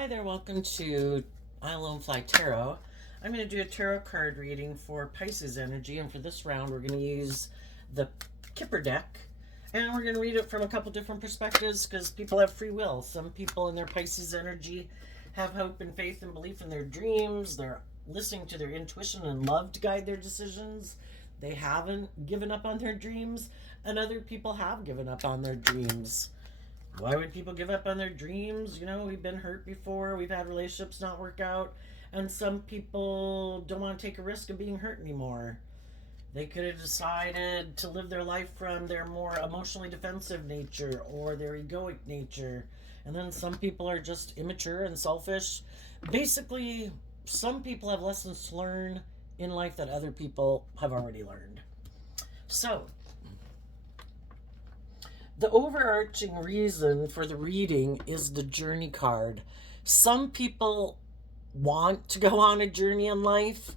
Hi there, welcome to I Alone Fly Tarot. I'm going to do a tarot card reading for Pisces energy, and for this round, we're going to use the Kipper deck, and we're going to read it from a couple different perspectives because people have free will. Some people in their Pisces energy have hope and faith and belief in their dreams. They're listening to their intuition and love to guide their decisions. They haven't given up on their dreams, and other people have given up on their dreams. Why would people give up on their dreams? You know, we've been hurt before. We've had relationships not work out. And some people don't want to take a risk of being hurt anymore. They could have decided to live their life from their more emotionally defensive nature or their egoic nature. And then some people are just immature and selfish. Basically, some people have lessons to learn in life that other people have already learned. So, the overarching reason for the reading is the journey card. Some people want to go on a journey in life,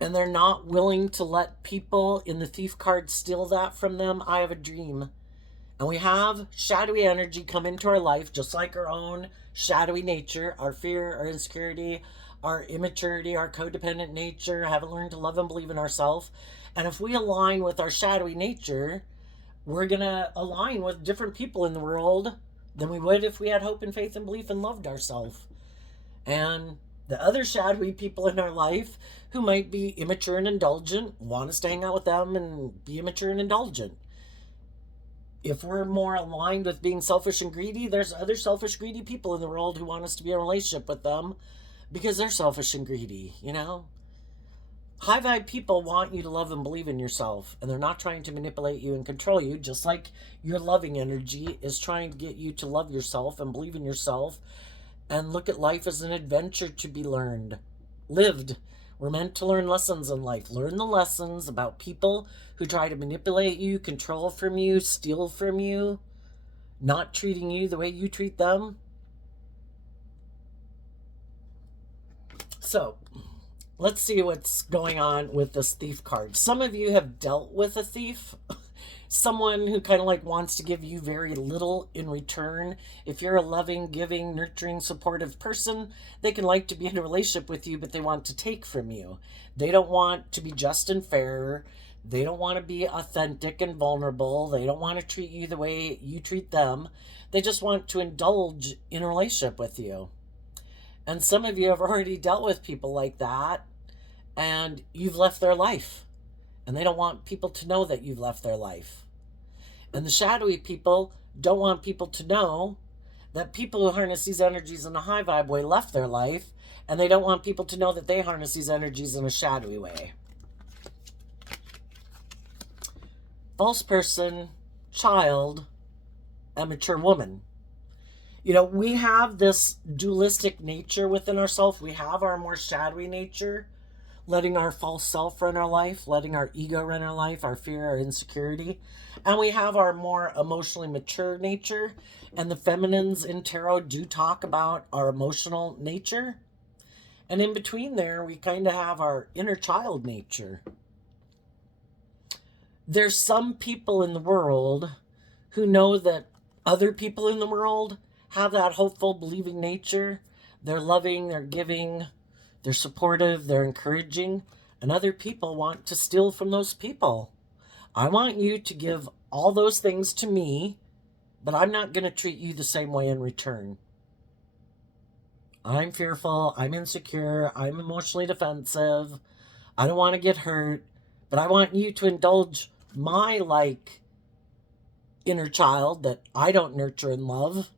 and they're not willing to let people in the thief card steal that from them. I have a dream. And we have shadowy energy come into our life, just like our own shadowy nature, our fear, our insecurity, our immaturity, our codependent nature, haven't learned to love and believe in ourselves. And if we align with our shadowy nature, we're going to align with different people in the world than we would if we had hope and faith and belief and loved ourselves. And the other shadowy people in our life who might be immature and indulgent want us to hang out with them and be immature and indulgent. If we're more aligned with being selfish and greedy, there's other selfish, greedy people in the world who want us to be in a relationship with them because they're selfish and greedy, you know? High vibe people want you to love and believe in yourself, and they're not trying to manipulate you and control you, just like your loving energy is trying to get you to love yourself and believe in yourself and look at life as an adventure to be lived. We're meant to learn lessons in life. Learn the lessons about people who try to manipulate you, control from you, steal from you, not treating you the way you treat them. So, let's see what's going on with this thief card. Some of you have dealt with a thief, someone who kind of like wants to give you very little in return. If you're a loving, giving, nurturing, supportive person, they can like to be in a relationship with you, but they want to take from you. They don't want to be just and fair. They don't want to be authentic and vulnerable. They don't want to treat you the way you treat them. They just want to indulge in a relationship with you. And some of you have already dealt with people like that, and you've left their life, and they don't want people to know that you've left their life. And the shadowy people don't want people to know that people who harness these energies in a high vibe way left their life, and they don't want people to know that they harness these energies in a shadowy way. False person, child, and mature woman. You know, we have this dualistic nature within ourselves. We have our more shadowy nature, letting our false self run our life, letting our ego run our life, our fear, our insecurity. And we have our more emotionally mature nature. And the feminines in tarot do talk about our emotional nature. And in between there, we kind of have our inner child nature. There's some people in the world who know that other people in the world have that hopeful, believing nature. They're loving, they're giving, they're supportive, they're encouraging, and other people want to steal from those people. I want you to give all those things to me, but I'm not going to treat you the same way in return. I'm fearful, I'm insecure, I'm emotionally defensive, I don't want to get hurt, but I want you to indulge my, inner child that I don't nurture and love.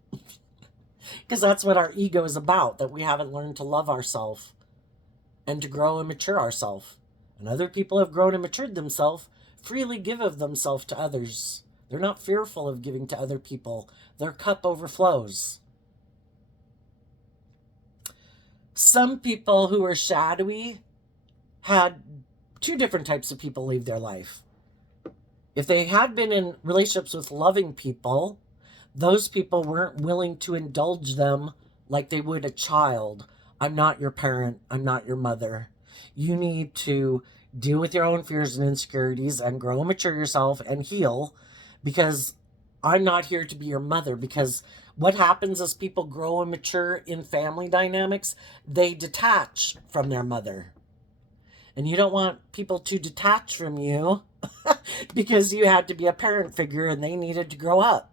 Because that's what our ego is about, that we haven't learned to love ourselves and to grow and mature ourselves. And other people have grown and matured themselves, freely give of themselves to others. They're not fearful of giving to other people. Their cup overflows. Some people who are shadowy had two different types of people leave their life. If they had been in relationships with loving people, those people weren't willing to indulge them like they would a child. I'm not your parent. I'm not your mother. You need to deal with your own fears and insecurities and grow and mature yourself and heal, because I'm not here to be your mother, because what happens as people grow and mature in family dynamics, they detach from their mother. And you don't want people to detach from you because you had to be a parent figure and they needed to grow up.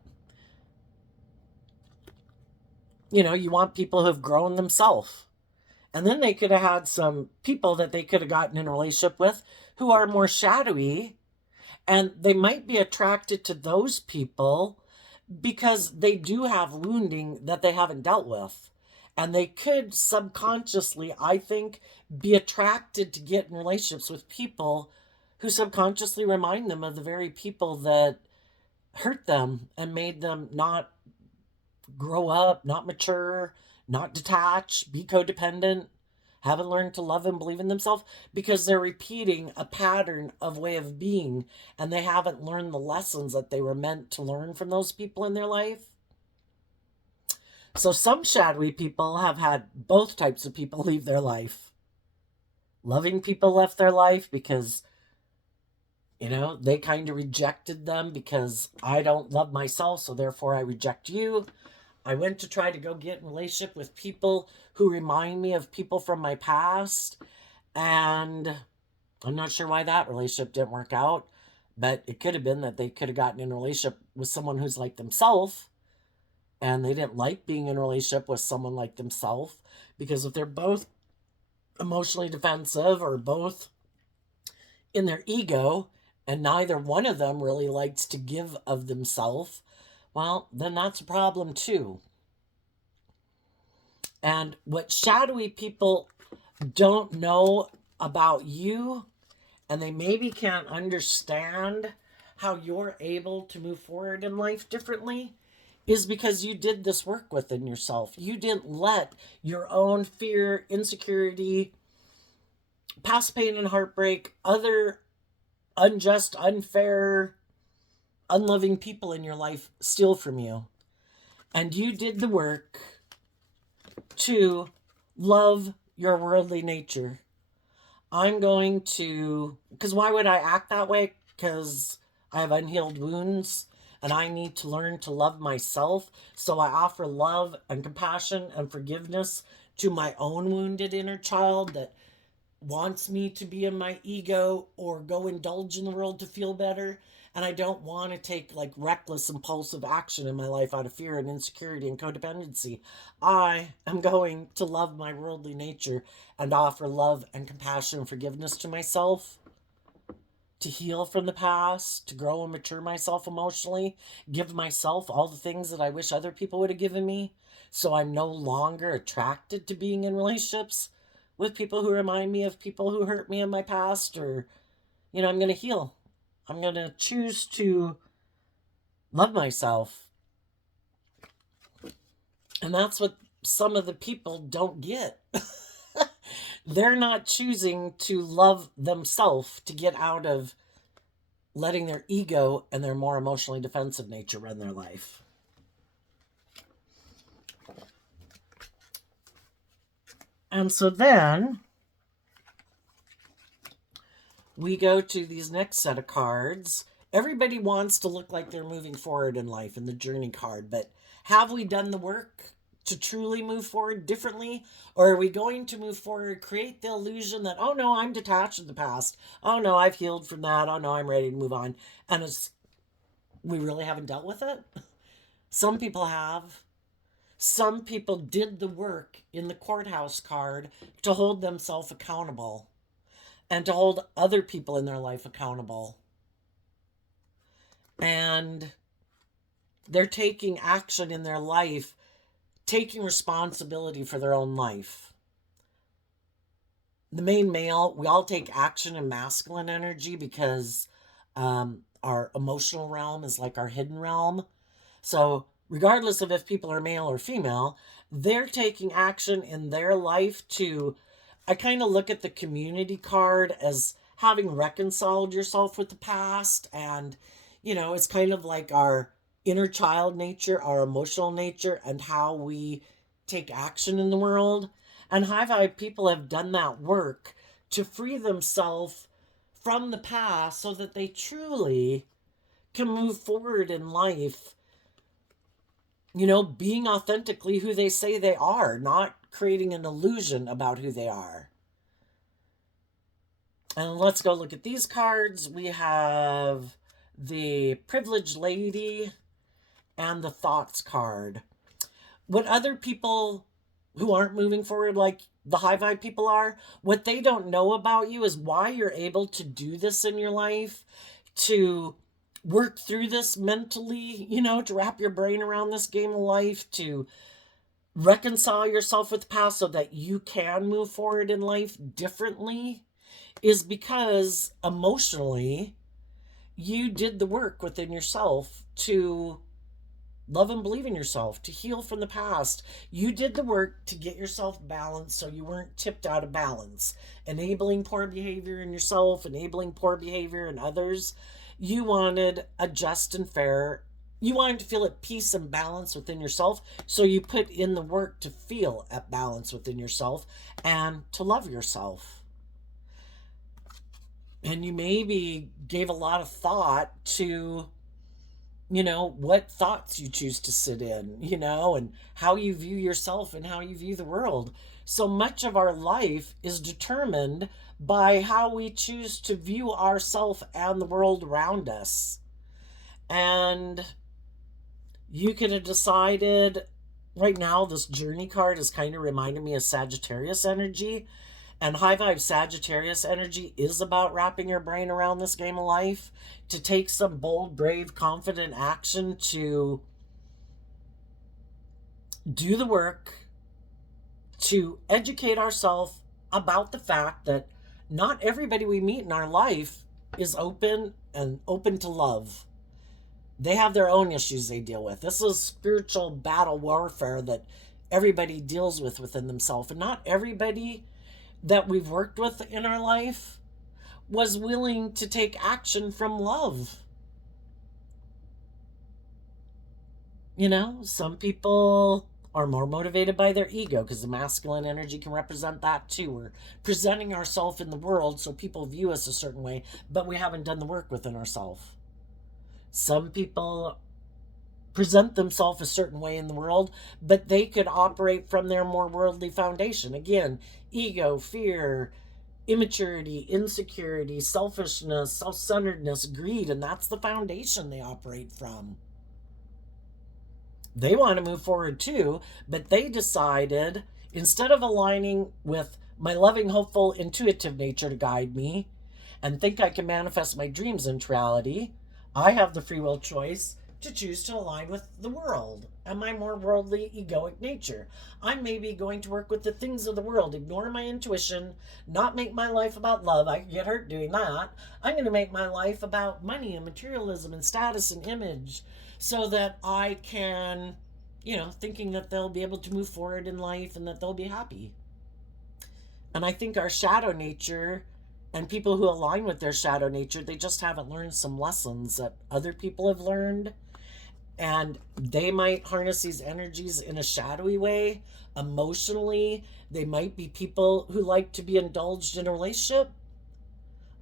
You know, you want people who have grown themselves. And then they could have had some people that they could have gotten in a relationship with who are more shadowy, and they might be attracted to those people because they do have wounding that they haven't dealt with. And they could subconsciously, I think, be attracted to get in relationships with people who subconsciously remind them of the very people that hurt them and made them not grow up, not mature, not detach, be codependent, haven't learned to love and believe in themselves, because they're repeating a pattern of way of being, and they haven't learned the lessons that they were meant to learn from those people in their life. So some shadowy people have had both types of people leave their life. Loving people left their life because, you know, they kind of rejected them because I don't love myself, so therefore I reject you. I went to try to go get in a relationship with people who remind me of people from my past, and I'm not sure why that relationship didn't work out, but it could have been that they could have gotten in a relationship with someone who's like themselves, and they didn't like being in a relationship with someone like themselves, because if they're both emotionally defensive or both in their ego and neither one of them really likes to give of themselves, well, then that's a problem too. And what shadowy people don't know about you, and they maybe can't understand how you're able to move forward in life differently, is because you did this work within yourself. You didn't let your own fear, insecurity, past pain and heartbreak, other unjust, unfair, unloving people in your life steal from you. And you did the work to love your worldly nature. I'm going to, because why would I act that way? Because I have unhealed wounds and I need to learn to love myself. So I offer love and compassion and forgiveness to my own wounded inner child that wants me to be in my ego or go indulge in the world to feel better. And I don't want to take like reckless, impulsive action in my life out of fear and insecurity and codependency. I am going to love my worldly nature and offer love and compassion and forgiveness to myself, to heal from the past, to grow and mature myself emotionally, give myself all the things that I wish other people would have given me. So I'm no longer attracted to being in relationships with people who remind me of people who hurt me in my past, or, you know, I'm going to heal. I'm going to choose to love myself. And that's what some of the people don't get. They're not choosing to love themselves to get out of letting their ego and their more emotionally defensive nature run their life. And so then we go to these next set of cards. Everybody wants to look like they're moving forward in life in the journey card, but have we done the work to truly move forward differently? Or are we going to move forward, create the illusion that, oh no, I'm detached from the past. Oh no, I've healed from that. Oh no, I'm ready to move on. And we really haven't dealt with it. Some people have. Some people did the work in the courthouse card to hold themselves accountable and to hold other people in their life accountable. And they're taking action in their life, taking responsibility for their own life. The main male, we all take action in masculine energy because our emotional realm is like our hidden realm. So regardless of if people are male or female, they're taking action in their life to, I kind of look at the community card as having reconciled yourself with the past. And, you know, it's kind of like our inner child nature, our emotional nature, and how we take action in the world. And high vibe people have done that work to free themselves from the past so that they truly can move forward in life being authentically who they say they are, not creating an illusion about who they are. And let's go look at these cards. We have the Privileged Lady and the Thoughts card. What other people who aren't moving forward like the high vibe people are, what they don't know about you is why you're able to do this in your life, to work through this mentally, to wrap your brain around this game of life, to reconcile yourself with the past so that you can move forward in life differently, is because emotionally you did the work within yourself to love and believe in yourself, to heal from the past. You did the work to get yourself balanced so you weren't tipped out of balance, enabling poor behavior in yourself, enabling poor behavior in others. You wanted a just and fair, you wanted to feel at peace and balance within yourself, so you put in the work to feel at balance within yourself and to love yourself. And you maybe gave a lot of thought to what thoughts you choose to sit in, and how you view yourself and how you view the world. So much of our life is determined by how we choose to view ourselves and the world around us. And you could have decided, right now, this journey card is kind of reminding me of Sagittarius energy. And high vibe Sagittarius energy is about wrapping your brain around this game of life, to take some bold, brave, confident action to do the work, to educate ourselves about the fact that not everybody we meet in our life is open to love. They have their own issues they deal with. This is spiritual battle warfare that everybody deals with within themselves. And not everybody that we've worked with in our life was willing to take action from love. Some people are more motivated by their ego, because the masculine energy can represent that too. We're presenting ourselves in the world so people view us a certain way, but we haven't done the work within ourselves. Some people present themselves a certain way in the world, but they could operate from their more worldly foundation. Again, ego, fear, immaturity, insecurity, selfishness, self-centeredness, greed, and that's the foundation they operate from. They want to move forward too, but they decided, instead of aligning with my loving, hopeful, intuitive nature to guide me and think I can manifest my dreams into reality, I have the free will choice to choose to align with the world and my more worldly, egoic nature. I'm maybe going to work with the things of the world, ignore my intuition, not make my life about love. I could get hurt doing that. I'm going to make my life about money and materialism and status and image, so that I can, thinking that they'll be able to move forward in life and that they'll be happy. And I think our shadow nature, and people who align with their shadow nature, they just haven't learned some lessons that other people have learned. And they might harness these energies in a shadowy way. Emotionally, they might be people who like to be indulged in a relationship.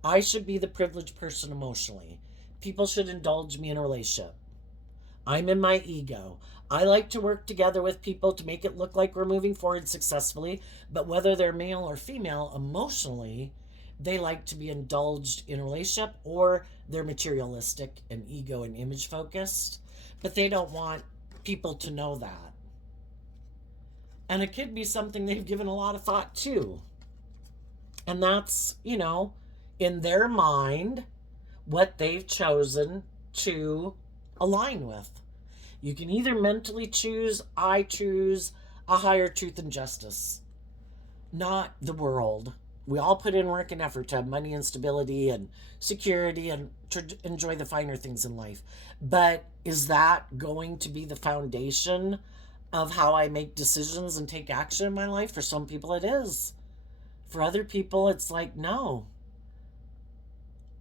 I should be the privileged person emotionally. People should indulge me in a relationship. I'm in my ego. I like to work together with people to make it look like we're moving forward successfully, but whether they're male or female, emotionally, they like to be indulged in a relationship, or they're materialistic and ego and image focused, but they don't want people to know that. And it could be something they've given a lot of thought to. And that's, in their mind, what they've chosen to align with. You can either mentally choose, I choose a higher truth and justice, not the world. We all put in work and effort to have money and stability and security and to enjoy the finer things in life. But is that going to be the foundation of how I make decisions and take action in my life? For some people it is. For other people it's like, no.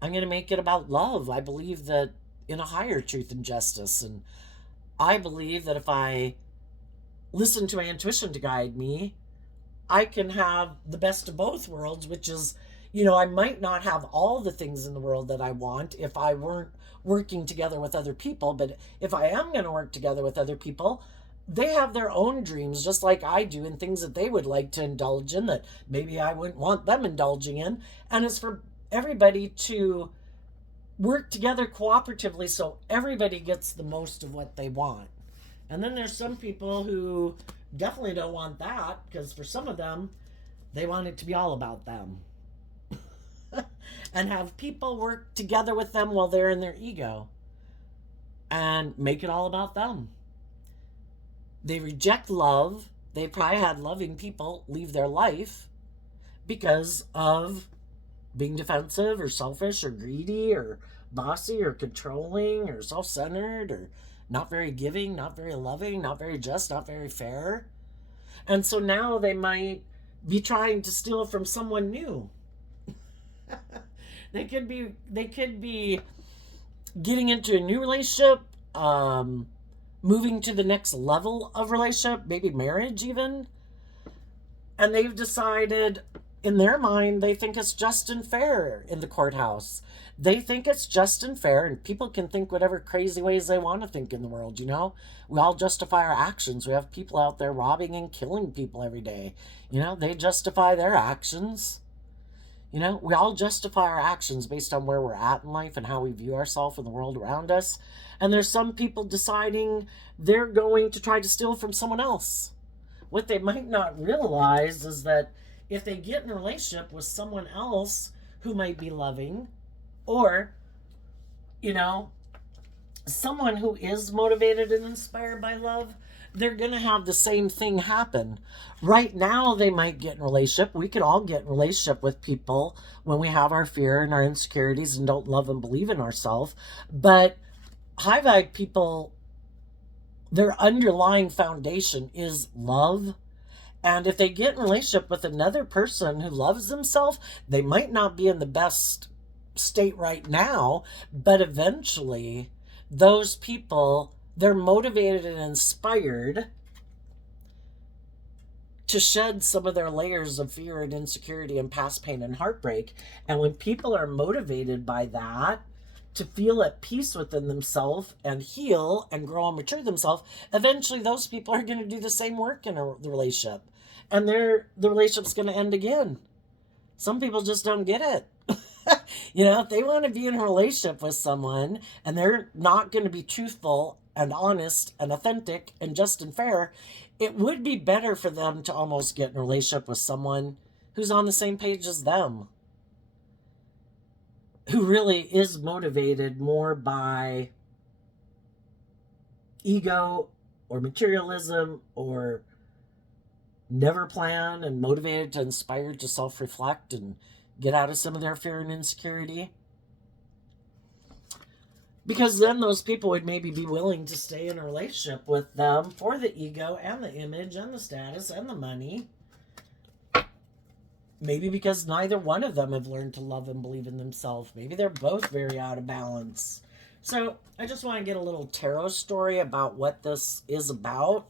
I'm going to make it about love. I believe that in a higher truth and justice. And I believe that if I listen to my intuition to guide me, I can have the best of both worlds, which is, I might not have all the things in the world that I want if I weren't working together with other people. But if I am going to work together with other people, they have their own dreams just like I do, and things that they would like to indulge in that maybe I wouldn't want them indulging in. And it's for everybody to work together cooperatively so everybody gets the most of what they want. And then there's some people who definitely don't want that, because for some of them, they want it to be all about them. And have people work together with them while they're in their ego and make it all about them. They reject love. They probably had loving people leave their life because of being defensive or selfish or greedy or bossy or controlling or self-centered or not very giving, not very loving, not very just, not very fair. And so now they might be trying to steal from someone new. They could be getting into a new relationship, moving to the next level of relationship, maybe marriage even. And they've decided, in their mind, they think it's just and fair in the courthouse. They think it's just and fair, and people can think whatever crazy ways they want to think in the world, you know? We all justify our actions. We have people out there robbing and killing people every day. You know, they justify their actions. You know, we all justify our actions based on where we're at in life and how we view ourselves and the world around us. And there's some people deciding they're going to try to steal from someone else. What they might not realize is that if they get in a relationship with someone else who might be loving, or, you know, someone who is motivated and inspired by love, they're going to have the same thing happen. Right now, they might get in a relationship. We could all get in a relationship with people when we have our fear and our insecurities and don't love and believe in ourselves. But high vibe people, their underlying foundation is love. And if they get in a relationship with another person who loves themselves, they might not be in the best state right now, but eventually those people, they're motivated and inspired to shed some of their layers of fear and insecurity and past pain and heartbreak. And when people are motivated by that to feel at peace within themselves and heal and grow and mature themselves, eventually those people are going to do the same work in the relationship. And the relationship's going to end again. Some people just don't get it. You know, if they want to be in a relationship with someone and they're not going to be truthful and honest and authentic and just and fair, it would be better for them to almost get in a relationship with someone who's on the same page as them, who really is motivated more by ego or materialism or never plan and motivated to inspire to self-reflect and get out of some of their fear and insecurity. Because then those people would maybe be willing to stay in a relationship with them for the ego and the image and the status and the money. Maybe because neither one of them have learned to love and believe in themselves. Maybe they're both very out of balance. So I just want to get a little tarot story about what this is about.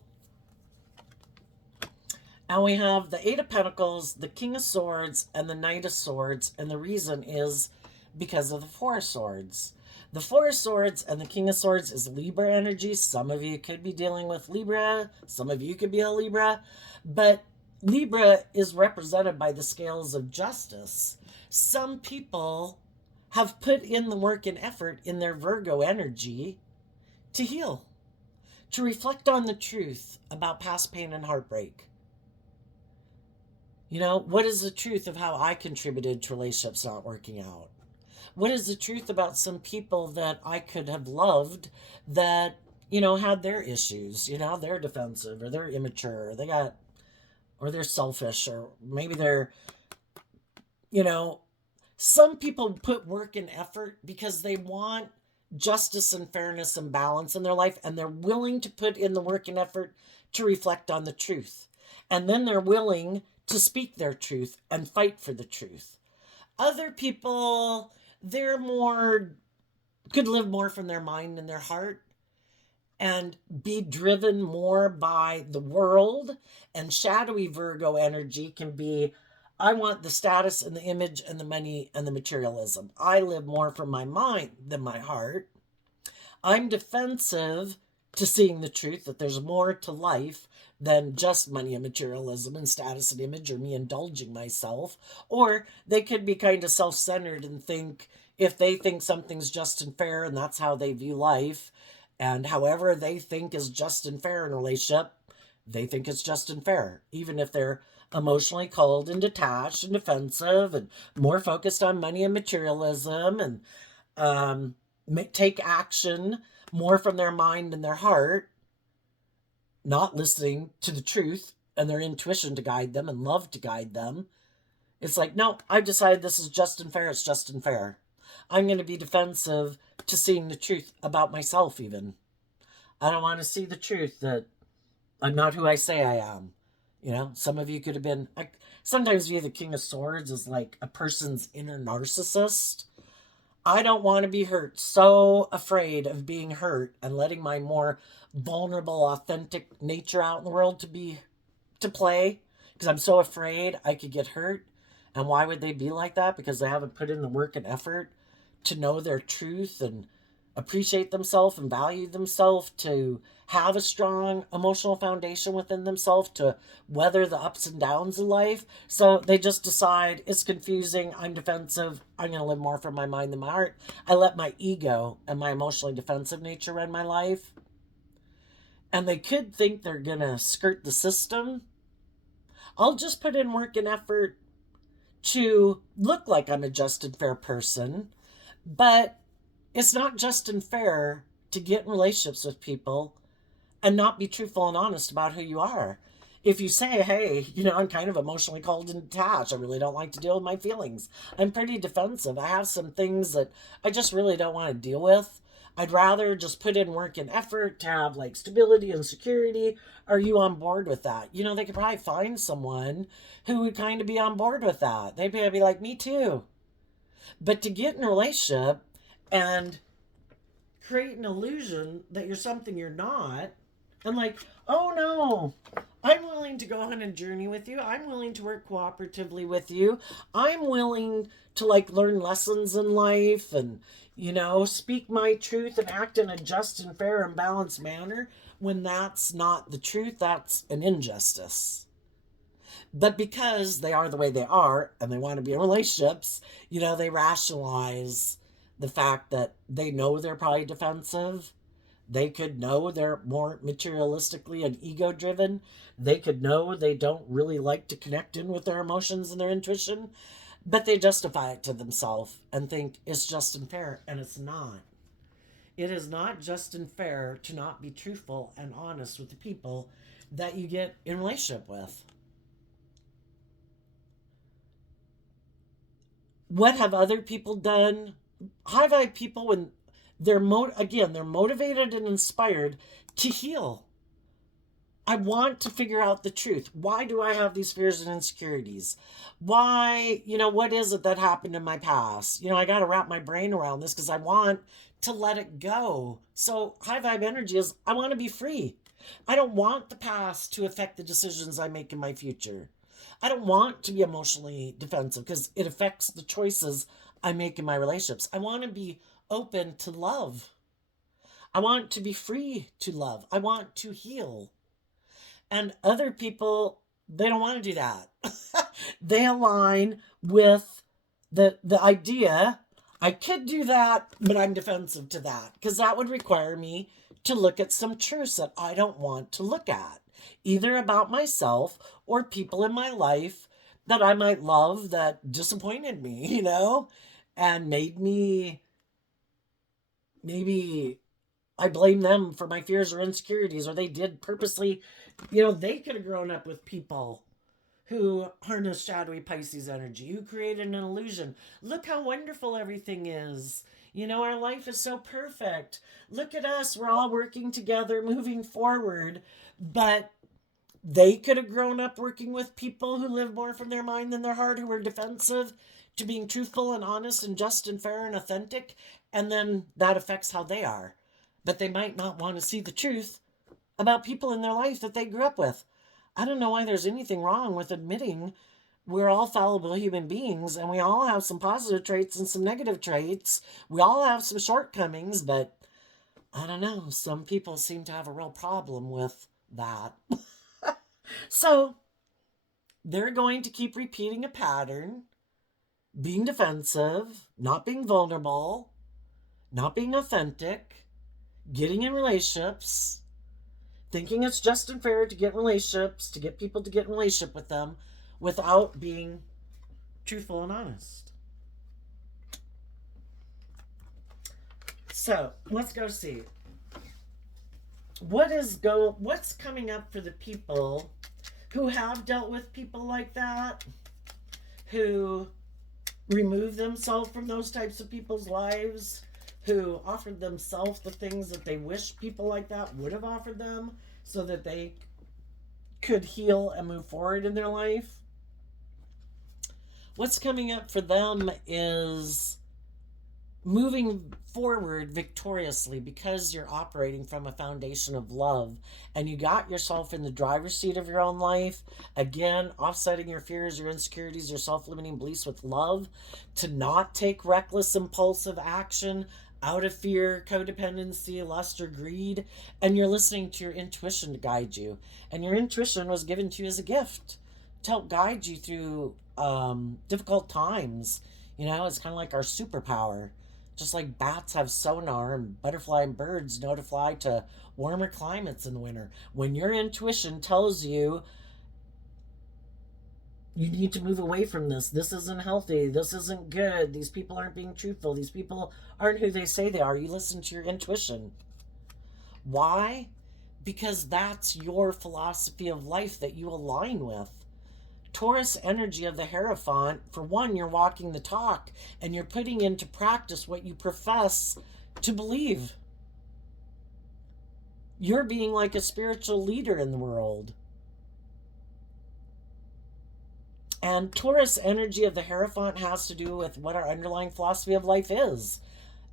And we have the Eight of Pentacles, the King of Swords, and the Knight of Swords. And the reason is because of the Four of Swords. The Four of Swords and the King of Swords is Libra energy. Some of you could be dealing with Libra. Some of you could be a Libra. But Libra is represented by the scales of justice. Some people have put in the work and effort in their Virgo energy to heal, to reflect on the truth about past pain and heartbreak. You know, what is the truth of how I contributed to relationships not working out? What is the truth about some people that I could have loved that, you know, had their issues? You know, they're defensive or they're immature, or they're selfish, or maybe they're, you know, some people put work and effort because they want justice and fairness and balance in their life, and they're willing to put in the work and effort to reflect on the truth. And then they're willing to speak their truth and fight for the truth. Other people, could live more from their mind and their heart and be driven more by the world. And shadowy Virgo energy can be, I want the status and the image and the money and the materialism. I live more from my mind than my heart. I'm defensive to seeing the truth that there's more to life than just money and materialism and status and image or me indulging myself. Or they could be kind of self centered and think if they think something's just and fair and that's how they view life, and however they think is just and fair in a relationship, they think it's just and fair, even if they're emotionally cold and detached and defensive and more focused on money and materialism and um, take action more from their mind and their heart, not listening to the truth and their intuition to guide them and love to guide them. It's like, no, I've decided this is just and fair. It's just and fair. I'm going to be defensive to seeing the truth about myself, even. I don't want to see the truth that I'm not who I say I am. You know, some of you could have been. I sometimes view the King of Swords as like a person's inner narcissist. I don't want to be hurt. So afraid of being hurt and letting my more vulnerable, authentic nature out in the world to play because I'm so afraid I could get hurt. And why would they be like that? Because they haven't put in the work and effort to know their truth and appreciate themselves and value themselves, to have a strong emotional foundation within themselves to weather the ups and downs of life. So they just decide it's confusing, I'm defensive, I'm going to live more from my mind than my heart. I let my ego and my emotionally defensive nature run my life. And they could think they're going to skirt the system. I'll just put in work and effort to look like I'm a just and fair person, but it's not just and fair to get in relationships with people and not be truthful and honest about who you are. If you say, hey, I'm kind of emotionally cold and detached, I really don't like to deal with my feelings, I'm pretty defensive, I have some things that I just really don't want to deal with, I'd rather just put in work and effort to have like stability and security. Are you on board with that? They could probably find someone who would kind of be on board with that. They'd be like, me too. But to get in a relationship and create an illusion that you're something you're not, and like, oh no, I'm willing to go on a journey with you, I'm willing to work cooperatively with you, I'm willing to like learn lessons in life and speak my truth and act in a just and fair and balanced manner, when that's not the truth, that's an injustice. But because they are the way they are and they want to be in relationships, they rationalize the fact that they know they're probably defensive. They could know they're more materialistically and ego driven. They could know they don't really like to connect in with their emotions and their intuition, but they justify it to themselves and think it's just and fair, and it's not. It is not just and fair to not be truthful and honest with the people that you get in relationship with. What have other people done? I've had people when they're they're motivated and inspired to heal. I want to figure out the truth. Why do I have these fears and insecurities? Why, what is it that happened in my past? I got to wrap my brain around this because I want to let it go. So high vibe energy is I want to be free. I don't want the past to affect the decisions I make in my future. I don't want to be emotionally defensive because it affects the choices I make in my relationships. I want to be open to love. I want to be free to love. I want to heal. And other people, they don't want to do that. They align with the idea, I could do that, but I'm defensive to that because that would require me to look at some truths that I don't want to look at, either about myself or people in my life that I might love that disappointed me, and made me, maybe I blame them for my fears or insecurities, or they did purposely. They could have grown up with people who harness shadowy Pisces energy, who created an illusion. Look how wonderful everything is. Our life is so perfect. Look at us. We're all working together, moving forward. But they could have grown up working with people who live more from their mind than their heart, who were defensive to being truthful and honest and just and fair and authentic. And then that affects how they are. But they might not want to see the truth about people in their life that they grew up with. I don't know why there's anything wrong with admitting we're all fallible human beings and we all have some positive traits and some negative traits. We all have some shortcomings, but I don't know. Some people seem to have a real problem with that. So they're going to keep repeating a pattern, being defensive, not being vulnerable, not being authentic, getting in relationships, thinking it's just and fair to get in relationships, to get people to get in relationship with them without being truthful and honest. So let's go see what's coming up for the people who have dealt with people like that, who remove themselves from those types of people's lives, who offered themselves the things that they wish people like that would have offered them so that they could heal and move forward in their life. What's coming up for them is moving forward victoriously because you're operating from a foundation of love and you got yourself in the driver's seat of your own life. Again, offsetting your fears, your insecurities, your self-limiting beliefs with love, to not take reckless, impulsive action out of fear, codependency, lust, or greed. And you're listening to your intuition to guide you. And your intuition was given to you as a gift to help guide you through difficult times. You know, it's kind of like our superpower. Just like bats have sonar and butterfly and birds know to fly to warmer climates in the winter. When your intuition tells you you need to move away from this isn't healthy, this isn't good, these people aren't being truthful, these people aren't who they say they are, you listen to your intuition. Why? Because that's your philosophy of life that you align with. Taurus energy of the Hierophant, for one, you're walking the talk and you're putting into practice what you profess to believe. You're being like a spiritual leader in the world. And Taurus energy of the Hierophant has to do with what our underlying philosophy of life is.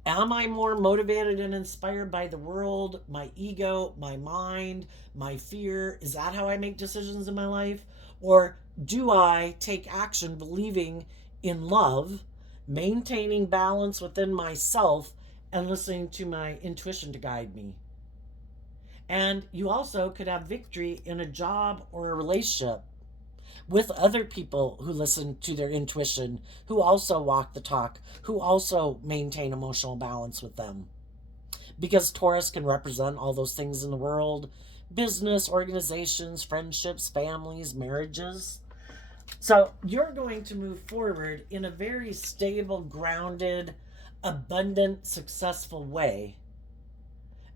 Am I more motivated and inspired by the world, my ego, my mind, my fear? Is that how I make decisions in my life? Or do I take action believing in love, maintaining balance within myself, and listening to my intuition to guide me? And you also could have victory in a job or a relationship with other people who listen to their intuition, who also walk the talk, who also maintain emotional balance with them. Because Taurus can represent all those things in the world: business, organizations, friendships, families, marriages. So you're going to move forward in a very stable, grounded, abundant, successful way.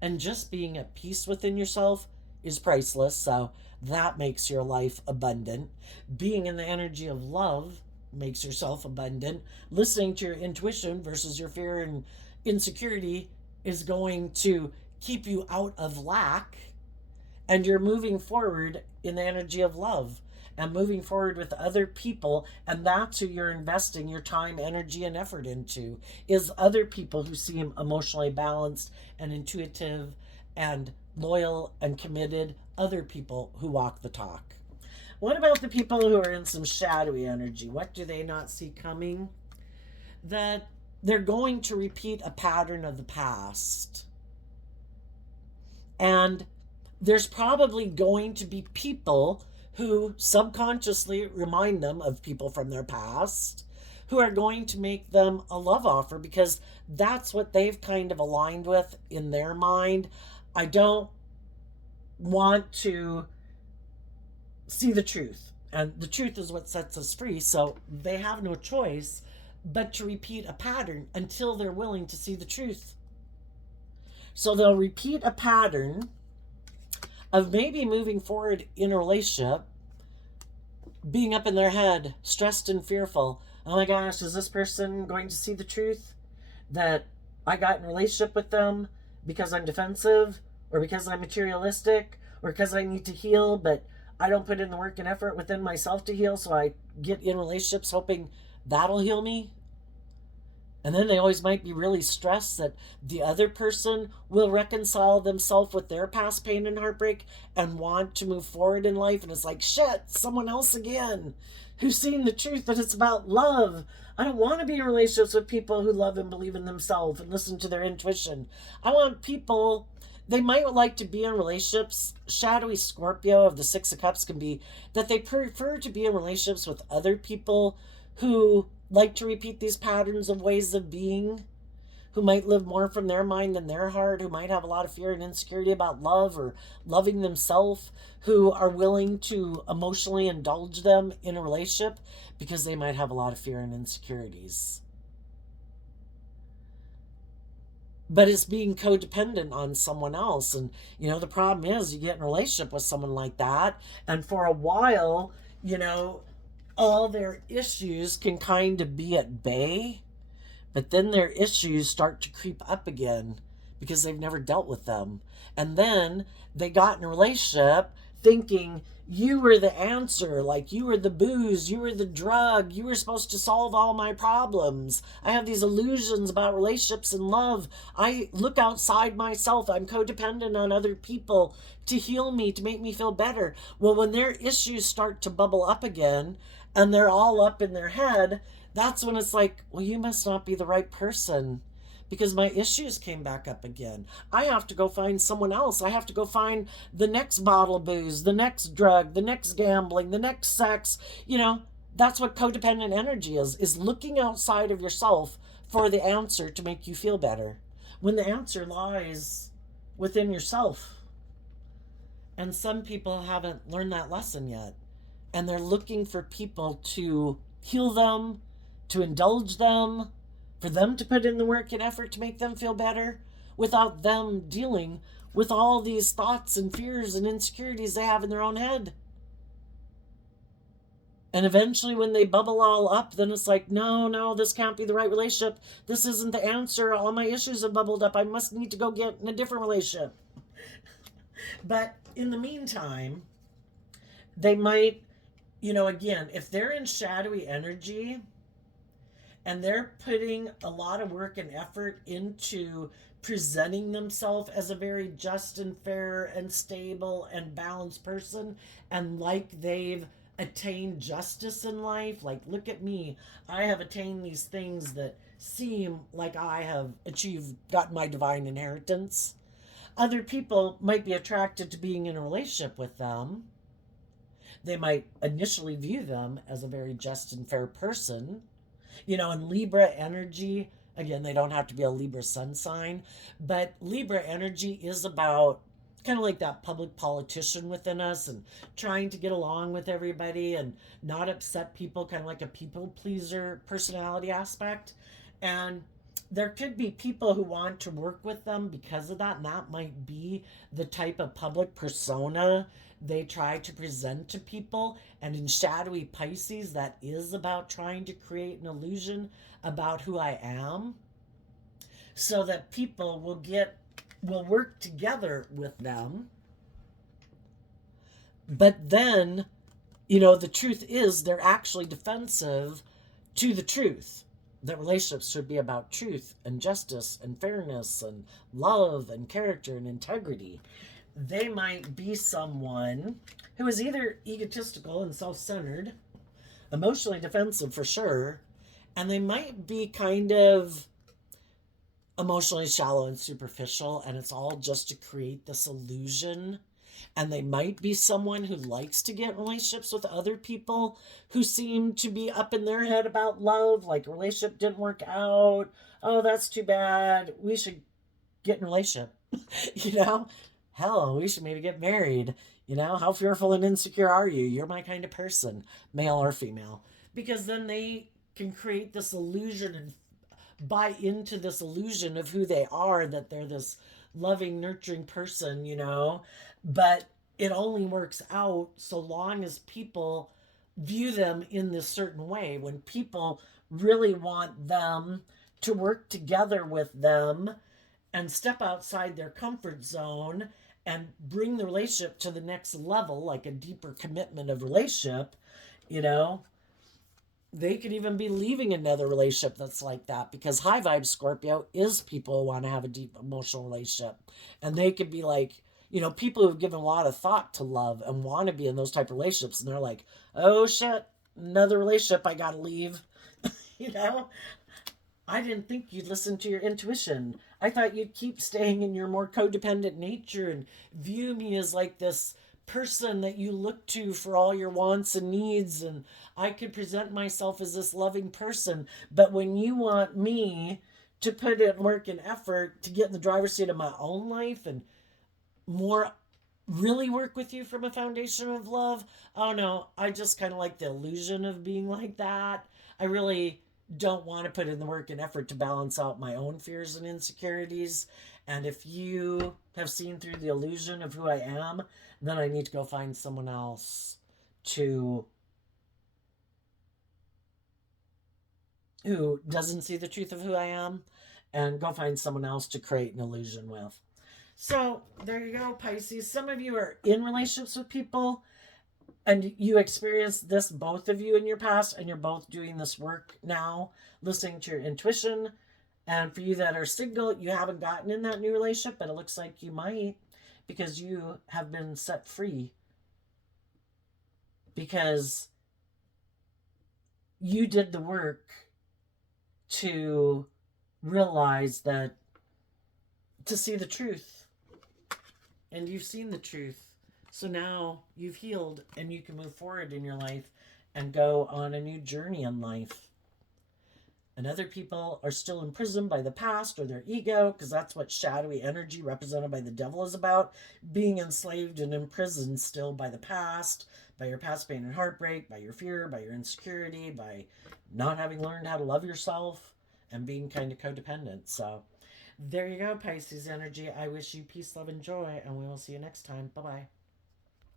And just being at peace within yourself is priceless. So that makes your life abundant. Being in the energy of love makes yourself abundant. Listening to your intuition versus your fear and insecurity is going to keep you out of lack. And you're moving forward in the energy of love and moving forward with other people. And that's who you're investing your time, energy, and effort into, is other people who seem emotionally balanced and intuitive and loyal and committed, other people who walk the talk. What about the people who are in some shadowy energy? What do they not see coming? That they're going to repeat a pattern of the past. And there's probably going to be people who subconsciously remind them of people from their past, who are going to make them a love offer because that's what they've kind of aligned with in their mind. I don't want to see the truth. And the truth is what sets us free. So they have no choice but to repeat a pattern until they're willing to see the truth. So they'll repeat a pattern of maybe moving forward in a relationship, being up in their head, stressed and fearful. Oh my gosh, is this person going to see the truth? That I got in a relationship with them because I'm defensive, or because I'm materialistic, or because I need to heal, but I don't put in the work and effort within myself to heal, so I get in relationships hoping that'll heal me. And then they always might be really stressed that the other person will reconcile themselves with their past pain and heartbreak and want to move forward in life. And it's like, shit, someone else again who's seen the truth that it's about love. I don't want to be in relationships with people who love and believe in themselves and listen to their intuition. I want people, they might like to be in relationships. Shadowy Scorpio of the Six of Cups can be that they prefer to be in relationships with other people who like to repeat these patterns of ways of being, who might live more from their mind than their heart, who might have a lot of fear and insecurity about love or loving themselves, who are willing to emotionally indulge them in a relationship because they might have a lot of fear and insecurities. But it's being codependent on someone else. And, the problem is you get in a relationship with someone like that, and for a while, all their issues can kind of be at bay, but then their issues start to creep up again because they've never dealt with them. And then they got in a relationship thinking you were the answer, like you were the booze, you were the drug, you were supposed to solve all my problems. I have these illusions about relationships and love. I look outside myself. I'm codependent on other people to heal me, to make me feel better. Well, when their issues start to bubble up again and they're all up in their head, that's when it's like, well, you must not be the right person because my issues came back up again. I have to go find someone else. I have to go find the next bottle of booze, the next drug, the next gambling, the next sex. That's what codependent energy is looking outside of yourself for the answer to make you feel better, when the answer lies within yourself. And some people haven't learned that lesson yet. And they're looking for people to heal them, to indulge them, for them to put in the work and effort to make them feel better without them dealing with all these thoughts and fears and insecurities they have in their own head. And eventually when they bubble all up, then it's like, no, this can't be the right relationship. This isn't the answer. All my issues have bubbled up. I must need to go get in a different relationship. But in the meantime, they might, again, if they're in shadowy energy and they're putting a lot of work and effort into presenting themselves as a very just and fair and stable and balanced person, and like they've attained justice in life, like, look at me, I have attained these things that seem like I have gotten my divine inheritance. Other people might be attracted to being in a relationship with them. They might initially view them as a very just and fair person. In Libra energy, again, they don't have to be a Libra sun sign, but Libra energy is about kind of like that public politician within us and trying to get along with everybody and not upset people, kind of like a people pleaser personality aspect. And there could be people who want to work with them because of that, and that might be the type of public persona they try to present to people. And in shadowy Pisces, that is about trying to create an illusion about who I am, so that people will work together with them. But then, the truth is they're actually defensive to the truth. That relationships should be about truth and justice and fairness and love and character and integrity. They might be someone who is either egotistical and self-centered, emotionally defensive for sure, and they might be kind of emotionally shallow and superficial, and it's all just to create this illusion. And they might be someone who likes to get in relationships with other people who seem to be up in their head about love, like a relationship didn't work out, oh, that's too bad, we should get in a relationship. Hell, we should maybe get married. How fearful and insecure are you? You're my kind of person, male or female. Because then they can create this illusion and buy into this illusion of who they are, that they're this loving, nurturing person, but it only works out so long as people view them in this certain way. When people really want them to work together with them and step outside their comfort zone and bring the relationship to the next level, like a deeper commitment of relationship, they could even be leaving another relationship that's like that, because high vibe Scorpio is people who want to have a deep emotional relationship. And they could be like, people who've given a lot of thought to love and want to be in those type of relationships. And they're like, oh shit, another relationship, I got to leave. You know, I didn't think you'd listen to your intuition. I thought you'd keep staying in your more codependent nature and view me as like this person that you look to for all your wants and needs. And I could present myself as this loving person. But when you want me to put in work and effort to get in the driver's seat of my own life and more really work with you from a foundation of love. Oh no, I just kind of like the illusion of being like that. I really don't want to put in the work and effort to balance out my own fears and insecurities. And if you have seen through the illusion of who I am, then I need to go find someone else to who doesn't see the truth of who I am and go find someone else to create an illusion with. So there you go, Pisces. Some of you are in relationships with people and you experienced this, both of you, in your past, and you're both doing this work now, listening to your intuition. And for you that are single, you haven't gotten in that new relationship, but it looks like you might because you have been set free. Because you did the work to realize that, to see the truth. And you've seen the truth. So now you've healed and you can move forward in your life and go on a new journey in life. And other people are still imprisoned by the past or their ego, because that's what shadowy energy represented by the devil is about. Being enslaved and imprisoned still by the past, by your past pain and heartbreak, by your fear, by your insecurity, by not having learned how to love yourself and being kind of codependent. So there you go, Pisces energy. I wish you peace, love, and joy, and we will see you next time. Bye-bye.